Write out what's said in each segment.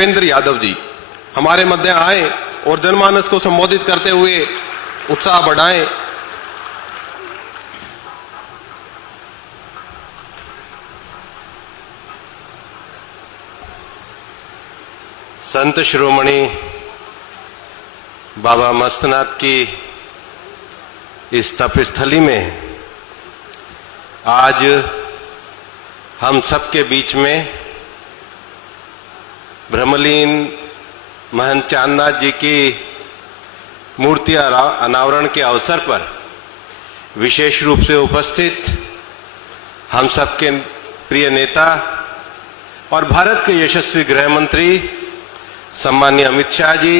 भूपेंद्र यादव जी हमारे मध्य आए और जनमानस को संबोधित करते हुए उत्साह बढ़ाएं। संत शिरोमणि बाबा मस्तनाथ की इस तपस्थली में आज हम सबके बीच में ब्रह्मलीन महंत चांदनाथ जी की मूर्ति अनावरण के अवसर पर विशेष रूप से उपस्थित हम सबके प्रिय नेता और भारत के यशस्वी गृह मंत्री सम्माननीय अमित शाह जी,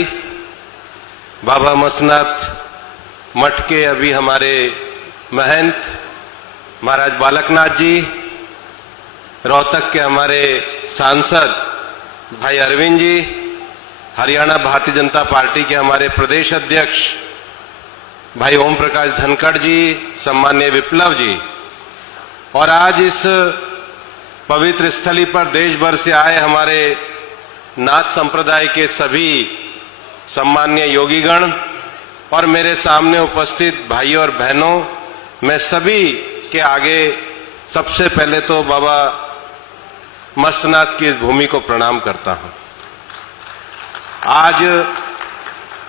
बाबा मस्तनाथ मठ के अभी हमारे महंत महाराज बालकनाथ जी, रोहतक के हमारे सांसद भाई अरविंद जी, हरियाणा भारतीय जनता पार्टी के हमारे प्रदेश अध्यक्ष भाई ओम प्रकाश धनखड़ जी, सम्माननीय विप्लव जी, और आज इस पवित्र स्थली पर देश भर से आए हमारे नाथ संप्रदाय के सभी सम्माननीय योगीगण और मेरे सामने उपस्थित भाइयों और बहनों, मैं सभी के आगे सबसे पहले तो बाबा मस्तनाथ की इस भूमि को प्रणाम करता हूं। आज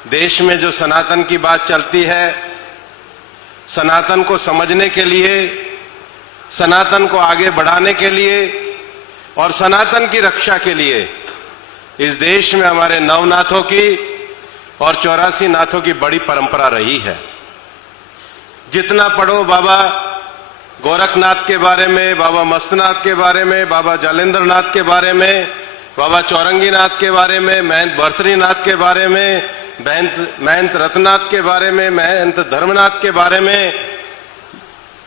देश में जो सनातन की बात चलती है, सनातन को समझने के लिए, सनातन को आगे बढ़ाने के लिए और सनातन की रक्षा के लिए इस देश में हमारे नवनाथों की और 84 नाथों की बड़ी परंपरा रही है। जितना पढ़ो बाबा गोरखनाथ के बारे में, बाबा मस्तनाथ के बारे में, बाबा जालेंद्र नाथ के बारे में, बाबा चौरंगी नाथ के बारे में, महंत भर्तृनाथ के बारे में, महंत रत्नाथ के बारे में, महंत धर्मनाथ के बारे में,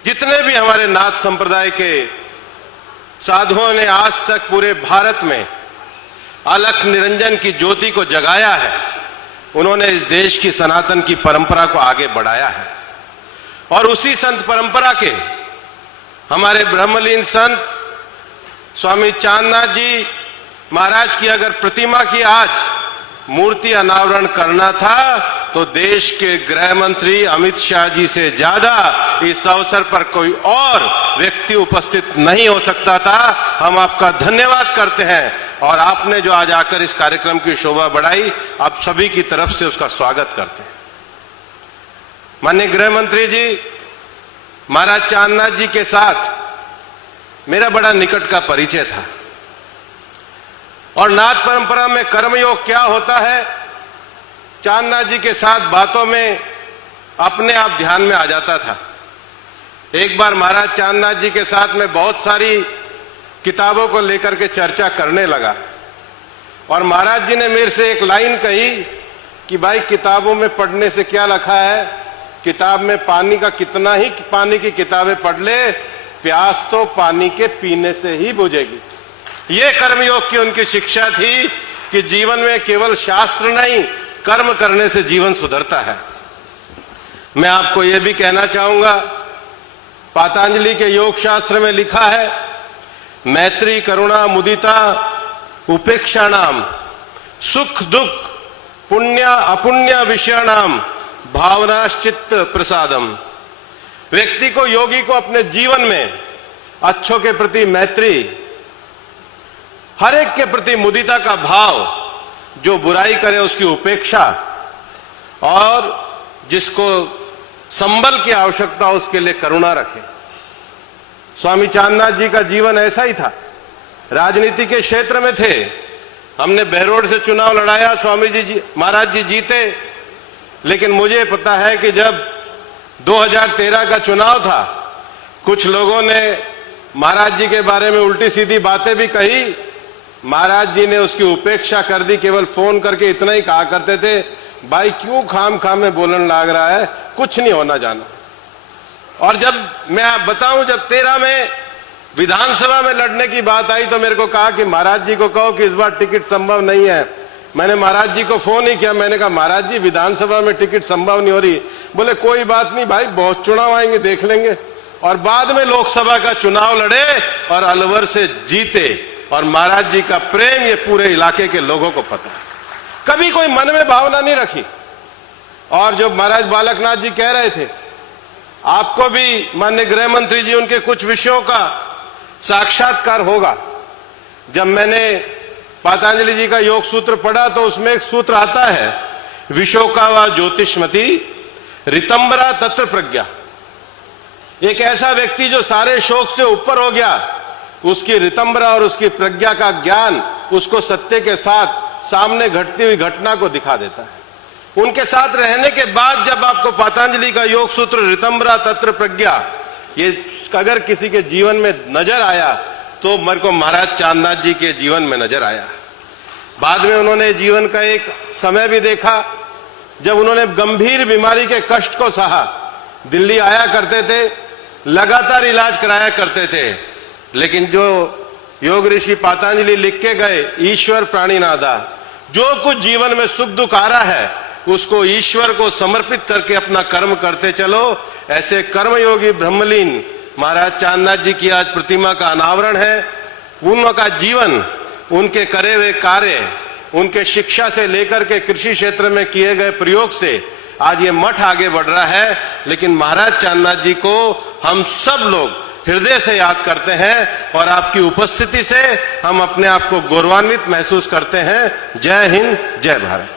जितने भी हमारे नाथ संप्रदाय के साधुओं ने आज तक पूरे भारत में अलख निरंजन की ज्योति को जगाया है, उन्होंने इस देश की सनातन की परंपरा को आगे बढ़ाया है। और उसी संत परंपरा के हमारे ब्रह्मलीन संत स्वामी चांदनाथ जी महाराज की अगर प्रतिमा की आज मूर्ति अनावरण करना था तो देश के गृह मंत्री अमित शाह जी से ज्यादा इस अवसर पर कोई और व्यक्ति उपस्थित नहीं हो सकता था। हम आपका धन्यवाद करते हैं और आपने जो आज आकर इस कार्यक्रम की शोभा बढ़ाई, आप सभी की तरफ से उसका स्वागत करते हैं। माननीय गृह मंत्री जी, महाराज चांदनाथ जी के साथ मेरा बड़ा निकट का परिचय था और नाथ परंपरा में कर्मयोग क्या होता है, चांदनाथ जी के साथ बातों में अपने आप ध्यान में आ जाता था। एक बार महाराज चांदनाथ जी के साथ में बहुत सारी किताबों को लेकर के चर्चा करने लगा और महाराज जी ने मेरे से एक लाइन कही कि भाई किताबों में पढ़ने से क्या लिखा है, किताब में पानी का कितना ही पानी की किताबें पढ़ ले, प्यास तो पानी के पीने से ही बुझेगी। ये कर्मयोग की उनकी शिक्षा थी कि जीवन में केवल शास्त्र नहीं, कर्म करने से जीवन सुधरता है। मैं आपको यह भी कहना चाहूंगा, पातंजलि के योग शास्त्र में लिखा है, मैत्री करुणा मुदिता उपेक्षा नाम सुख दुख पुण्य अपुण्य विषयाणाम भावनाश्चित्त प्रसादम। व्यक्ति को, योगी को अपने जीवन में अच्छों के प्रति मैत्री, हर एक के प्रति मुदिता का भाव, जो बुराई करे उसकी उपेक्षा और जिसको संबल की आवश्यकता हो उसके लिए करुणा रखे। स्वामी चांदनाथ जी का जीवन ऐसा ही था। राजनीति के क्षेत्र में थे, हमने बहरोड से चुनाव लड़ाया, स्वामी जी महाराज जी जीते, लेकिन मुझे पता है कि जब 2013 का चुनाव था, कुछ लोगों ने महाराज जी के बारे में उल्टी सीधी बातें भी कही। महाराज जी ने उसकी उपेक्षा कर दी, केवल फोन करके इतना ही कहा करते थे, भाई क्यों खाम खाम में बोलने लग रहा है, कुछ नहीं होना जाना। और जब मैं बताऊं, जब 13 में विधानसभा में लड़ने की बात आई तो मेरे को कहा कि महाराज जी को कहो कि इस बार टिकट संभव नहीं है। मैंने महाराज जी को फोन ही किया, मैंने कहा महाराज जी विधानसभा में टिकट संभव नहीं हो रही। बोले कोई बात नहीं भाई, बहुत चुनाव आएंगे देख लेंगे। और बाद में लोकसभा का चुनाव लड़े और अलवर से जीते। और महाराज जी का प्रेम ये पूरे इलाके के लोगों को पता है। कभी कोई मन में भावना नहीं रखी। और जो महाराज बालकनाथ जी कह रहे थे, आपको भी माननीय गृह मंत्री जी उनके कुछ विषयों का साक्षात्कार होगा। जब मैंने पतंजलि जी का योग सूत्र पढ़ा तो उसमें एक सूत्र आता है, विशोका व ज्योतिषमती ऋतंबरा तत्र प्रज्ञा। एक ऐसा व्यक्ति जो सारे शोक से ऊपर हो गया, उसकी ऋतंबरा और उसकी प्रज्ञा का ज्ञान उसको सत्य के साथ सामने घटती हुई घटना को दिखा देता है। उनके साथ रहने के बाद जब आपको पतंजलि का योग सूत्र ऋतंबरा तत्र प्रज्ञा ये अगर किसी के जीवन में नजर आया तो मेरे को महाराज चांदनाथ जी के जीवन में नजर आया। बाद में उन्होंने जीवन का एक समय भी देखा जब उन्होंने गंभीर बीमारी के कष्ट को सहा। दिल्ली आया करते थे, लगातार इलाज कराया करते थे, लेकिन जो योग ऋषि पतंजलि लिख के गए, ईश्वर प्राणीनादा, जो कुछ जीवन में सुख दुख आ रहा है उसको ईश्वर को समर्पित करके अपना कर्म करते चलो। ऐसे कर्मयोगी ब्रह्मलीन महाराज चांदनाथ जी की आज प्रतिमा का अनावरण है। उनका जीवन, उनके करे हुए कार्य, उनके शिक्षा से लेकर के कृषि क्षेत्र में किए गए प्रयोग से आज ये मठ आगे बढ़ रहा है। लेकिन महाराज चांदनाथ जी को हम सब लोग हृदय से याद करते हैं और आपकी उपस्थिति से हम अपने आप को गौरवान्वित महसूस करते हैं। जय हिंद, जय भारत।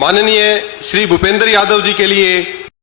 माननीय श्री भूपेंद्र यादव जी के लिए